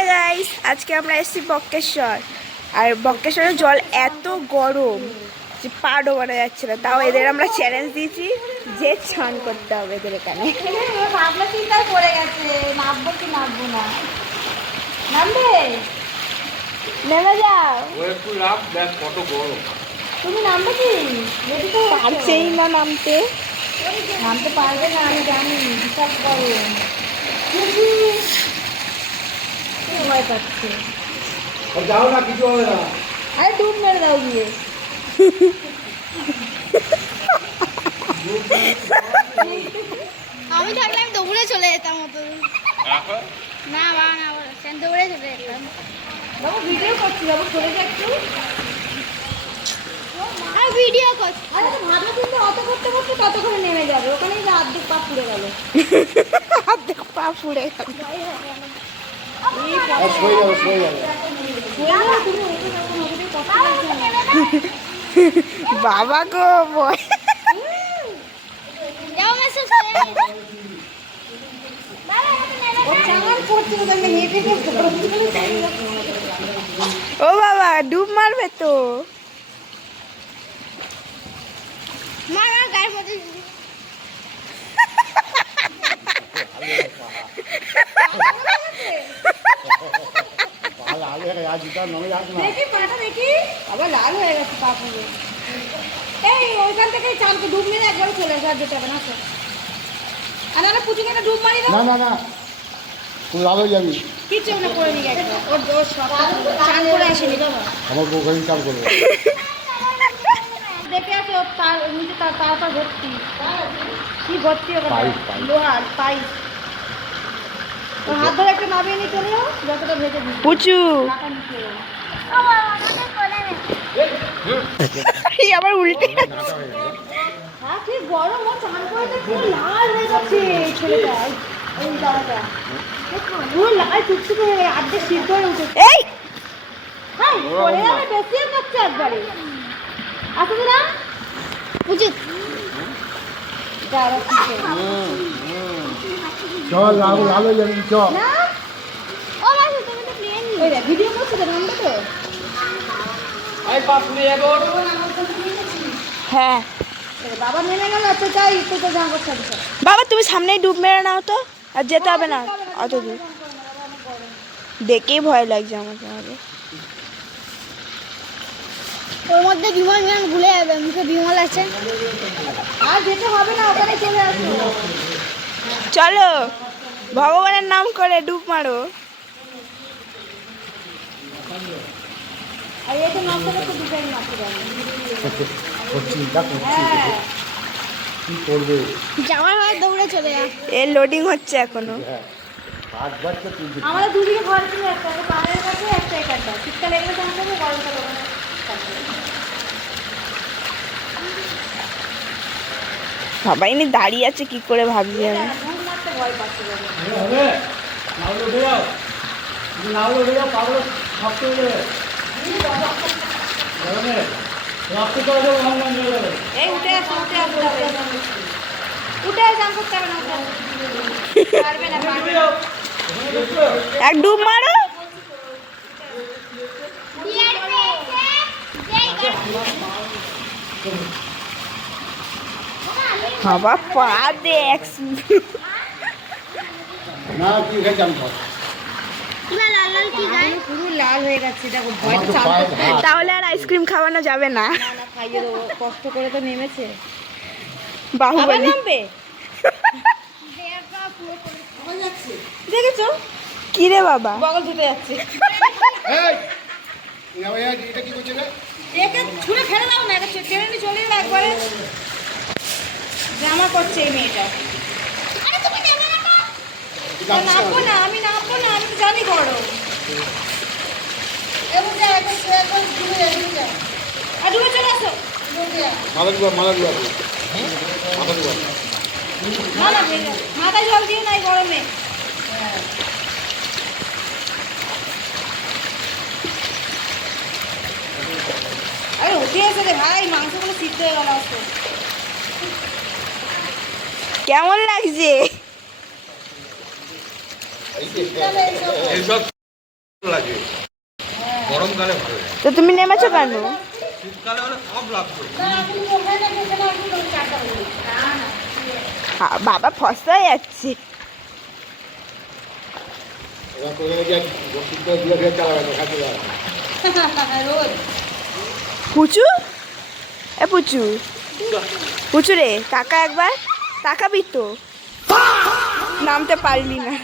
Hey guys, আজকে আমরা এসেছি বক্রেশ্বর। আর বক্রেশ্বরের জল এত গরম যে পা ডোবানো যাচ্ছে না। তাও এদের আমরা চ্যালেঞ্জ দিয়েছি যে স্নান করতে হবে এদের এখানে। ভাবনা চিন্তায় পড়ে গেছে, নামবো কি নামবো না। নামবে? নেমে যাও। তুমি নামবে কি? রেডি তো পারছেই না নামতে। নামতে পারবে না, আমি জানি। বিশাল গরম। ভয় পাচ্ছে। যাও না, কিছু হবে না। আরে ডুব মেরে দাও গিয়ে। আমি থাকলে আমি দৌড়ে চলে যেতাম মতো না দৌড়ে চলে যেতাম। বাবু ভিডিও করছি, বাবু চলে যা একটু। আর ভিডিও করছি। আরে তো ভাবনা চিন্তা অত করতে করতে ততক্ষণে নেমে যাবে, ওখানেই যে অর্ধেক পা পুড়ে গেল। দেখো পা ফুড়ে গেল। সই যাবে। তুমি উঠে যাবো, নদীতে কষ্ট লাগছে না। বাবা গো বয়। যাও মেসে চলে ও চাঙার করছে, ওখানে হেঁটে হেঁটে ও বাবা ডুব মারবে তো। মা গায়ের মধ্যে দেখি পাটা দেখি, আবার লাল হয়ে গেছে পা পুরো। এই ওইখান থেকে চান তো ডুব মেরে একবার চলে আসবে, আর যেতে হবে না। আর না পুচুকে একটা ডুব মারি দাও। না তুই লাভ হয়ে যাবি। কিছু না করে নিয়ে গেছে, ওর চান করে আসেনি বাবা। আমার বউ ওখানে চান করবে। দেখে আসো, তার নিচে তারপর ভর্তি কি ভর্তি ওখানে পাইপ। লোহার পাইপ। ওর হাত ধরে একটা নামিয়ে নিয়ে চলে যাও, যতটা ভেজে দিই পুচু টাকা নিচে। এই আবার উল্টে হ্যাঁ ঠিক গরম, ও চান করে তো পুরো লাল হয়ে যাচ্ছে এই ছেলেটা, ওই দাদাটা পুরো লাল টুকটুকে হয়ে আর্ধেক সিদ্ধ হয়ে উঠেছে। এই হ্যাঁ পড়ে যাবে, বেশি করছে একবারে। আসো না উচিত যারা কিছু চল লাভ হয়ে যাবি, চল। না ও মাসি তুমি তো প্লেন ওই দেখ ভিডিও করছে তো, নামবে তো। হ্যাঁ বাবা নেমে গেল, তো যাই তো জামা করতে হবে। বাবা তুমি সামনেই ডুব মেরে নাও তো, আর যেতে হবে না অত দূর। দেখেই ভয় লাগছে আমাকে। ওর মধ্যে বিমল বিমান ভুলে যাবে, মুখে বিমল আছে। আর যেতে হবে না, ওখানে চলে আসো। চলো ভগবানের নাম করে ডুব মারো। আর এই তো নামতে তো ডিজাইন মারতে পারবে। চিন্তা করছি হ্যাঁ কি করবে। যাওয়ার হয় দৌড়ে চলে যা। এর লোডিং হচ্ছে এখনো। হ্যাঁ 5 বার তো তুলছি। আমাদের দুদিকে ঘর ছিল, একটা পাড়ের কাছে একটা এখানটা। শীতকালে এগুলো চান করবো, গরমকালে ওখানে চান করবো। সবাই নি দাঁড়িয়ে আছে কি করে ভাবছি আমি। ঘুম মারতে ভয় পাচ্ছে বলে। এই উঠে আসো, উঠে আসতে হবে। উঠে চান করতে হবে না, উঠে আসো। পারবে না, পারবে না। এক ডুব মারো। বাবা পা দেখ। না তুই এখানে চান কর। লাল লাল কি গায়ে পুরো লাল হয়ে গেছে, দেখো ভয় আমার তো চান পায়ে করতে। ভাত। তাহলে আর আইসক্রিম খাওয়ানো যাবে না। না খাইয়ে দেবো, কষ্ট করে তো নেমেছে। আবার বাহুবলী নামবে দেখেছো, কি রে বাবা। বগল ছুটে যাচ্ছে। এই এটা কি করছে রে? একে ছুঁড়ে ফেলে দাও না, একে টেনে নিয়ে চলে যাবে একবারে। জামা করছে এই মেয়েটা। নামবো না, আমি নামবো না, আমি তো জানি বড়। আর ডুবে চলে আসো। মালা দিবা মাথা দিবা। না না মাথায় জল দিও না এই গরমে। আরে উঠে এসে রে ভাই, মাংসগুলো সিদ্ধ হয়ে গেল। কেমন লাগছে? এইসব লাগে গরমকালে ভালো লাগে তো তুমি নেমেছো কেন? শীতকালে হলে সব লাগতো বাবা ফসাই যাচ্ছে। এবার করে যে শীতকালে দিয়ে দিয়ে চালাবে না খাতে যাবে রোজ পুচু, এ পুচু, পুচু রে তাকা একবার, তাকাবি তো, নামতে পারলি না।